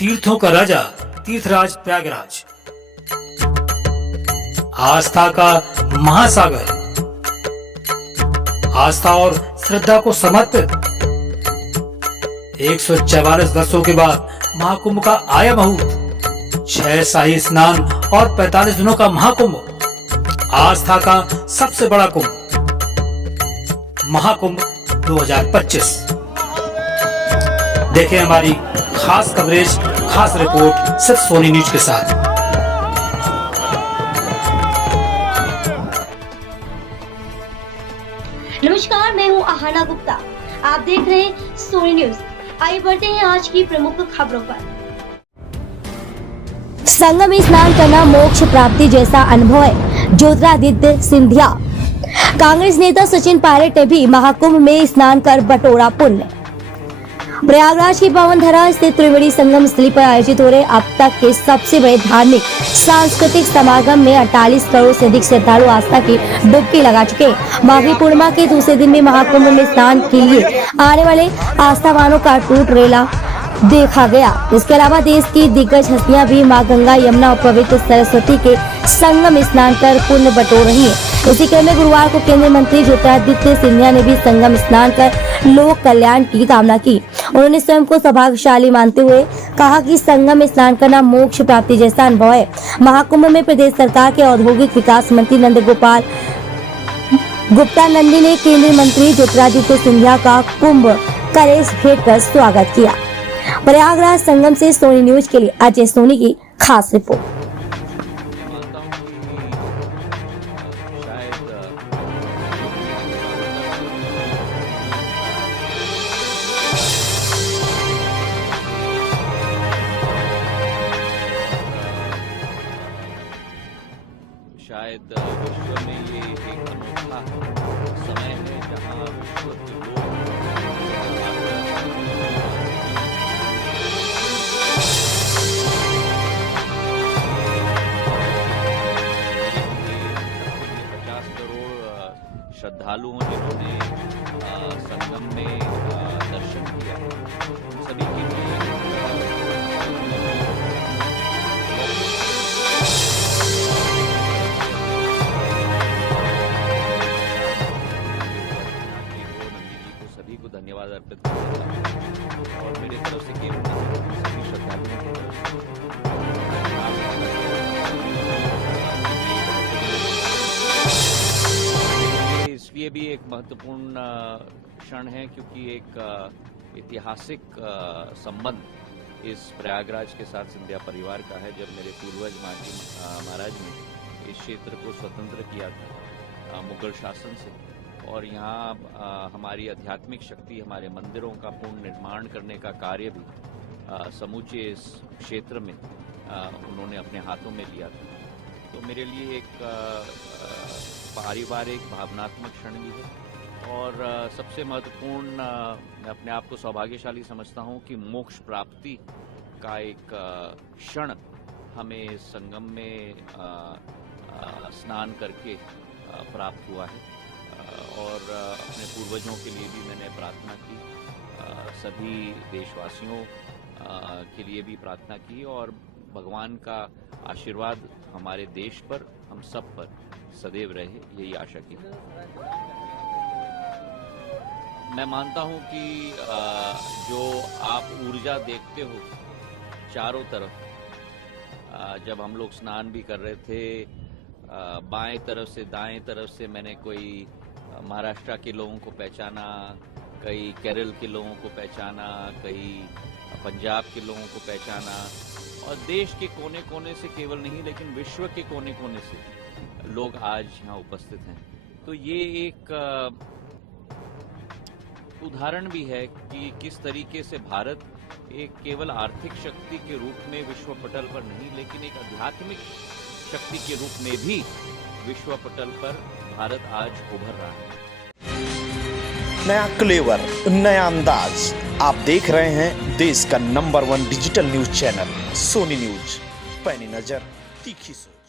तीर्थों का राजा तीर्थराज प्रयागराज, आस्था का महासागर, आस्था और श्रद्धा को समर्पित। 144 वर्षों के बाद महाकुंभ का आया मुहूर्त। 6 शाही स्नान और 45 दिनों का महाकुंभ, आस्था का सबसे बड़ा कुंभ, महाकुंभ 2025। देखें हमारी खास कवरेज, खास रिपोर्ट सिर्फ सोनी न्यूज के साथ। नमस्कार, मैं हूं आहाना गुप्ता। आप देख रहे हैं सोनी न्यूज। आइए बढ़ते हैं आज की प्रमुख खबरों पर। संगम में स्नान करना मोक्ष प्राप्ति जैसा अनुभव है, ज्योतिरादित्य सिंधिया। कांग्रेस नेता सचिन पायलट ने भी महाकुंभ में स्नान कर बटोरा पुण्य। प्रयागराज की पावन धरा स्थित त्रिवेणी संगम स्थली पर आयोजित हो रहे अब तक के सबसे बड़े धार्मिक सांस्कृतिक समागम में 48 करोड़ से अधिक श्रद्धालु आस्था की डुबकी लगा चुके हैं। माघी पूर्णिमा के दूसरे दिन भी महाकुंभ में स्नान के लिए आने वाले आस्थावानों का टूट रेला देखा गया। इसके अलावा देश की दिग्गज हस्तियां भी मां गंगा, यमुना और पवित्र सरस्वती के संगम में स्नान कर पुण्य बटोर रही है। इसी क्रम में गुरुवार को केंद्रीय मंत्री ज्योतिरादित्य सिंधिया ने भी संगम स्नान कर लोक कल्याण की कामना की। उन्होंने स्वयं को सौभाग्यशाली मानते हुए कहा कि संगम में स्नान करना मोक्ष प्राप्ति जैसा अनुभव है। महाकुंभ में प्रदेश सरकार के औद्योगिक विकास मंत्री नंद गोपाल गुप्ता नंदी ने केंद्रीय मंत्री ज्योतिरादित्य सिंधिया का कुंभ कलेश भेंट कर स्वागत किया। प्रयागराज संगम से सोनी न्यूज के लिए अजय सोनी की खास रिपोर्ट। शायद विश्व में ये एक अनोखा समय है जहां विश्व के लोग श्रद्धालुओं जिन्होंने संगम में दर्शन किया, सभी के लिए सभी को धन्यवाद अर्पित करता हूं और मेरी तरफ से केवल सभी श्रद्धालुओं की तरफ से इसलिए भी एक महत्वपूर्ण क्षण है क्योंकि एक ऐतिहासिक संबंध इस प्रयागराज के साथ सिंधिया परिवार का है। जब मेरे पूर्वज मांझी महाराज ने इस क्षेत्र को स्वतंत्र किया था मुगल शासन से, और यहाँ हमारी आध्यात्मिक शक्ति, हमारे मंदिरों का पूर्ण निर्माण करने का कार्य भी समूचे इस क्षेत्र में उन्होंने अपने हाथों में लिया था। तो मेरे लिए एक पारिवारिक भावनात्मक क्षण भी है और सबसे महत्वपूर्ण, मैं अपने आप को सौभाग्यशाली समझता हूँ कि मोक्ष प्राप्ति का एक क्षण हमें संगम में स्नान करके प्राप्त हुआ है। और अपने पूर्वजों के लिए भी मैंने प्रार्थना की, सभी देशवासियों के लिए भी प्रार्थना की और भगवान का आशीर्वाद हमारे देश पर, हम सब पर सदैव रहे, यही आशा की। मैं मानता हूं कि जो आप ऊर्जा देखते हो चारों तरफ, जब हम लोग स्नान भी कर रहे थे, बाएं तरफ से दाएं तरफ से मैंने कोई महाराष्ट्र के लोगों को पहचाना, कई केरल के लोगों को पहचाना, कई पंजाब के लोगों को पहचाना और देश के कोने कोने से केवल नहीं लेकिन विश्व के कोने कोने से लोग आज यहाँ उपस्थित हैं। तो ये एक उदाहरण भी है कि किस तरीके से भारत एक केवल आर्थिक शक्ति के रूप में विश्व पटल पर नहीं लेकिन एक आध्यात्मिक शक्ति के रूप में भी विश्व पटल पर भारत आज उभर रहा है। नया क्लेवर, नया अंदाज, आप देख रहे हैं देश का number 1 digital news channel Soni news. पैनी नजर, तीखी सोच।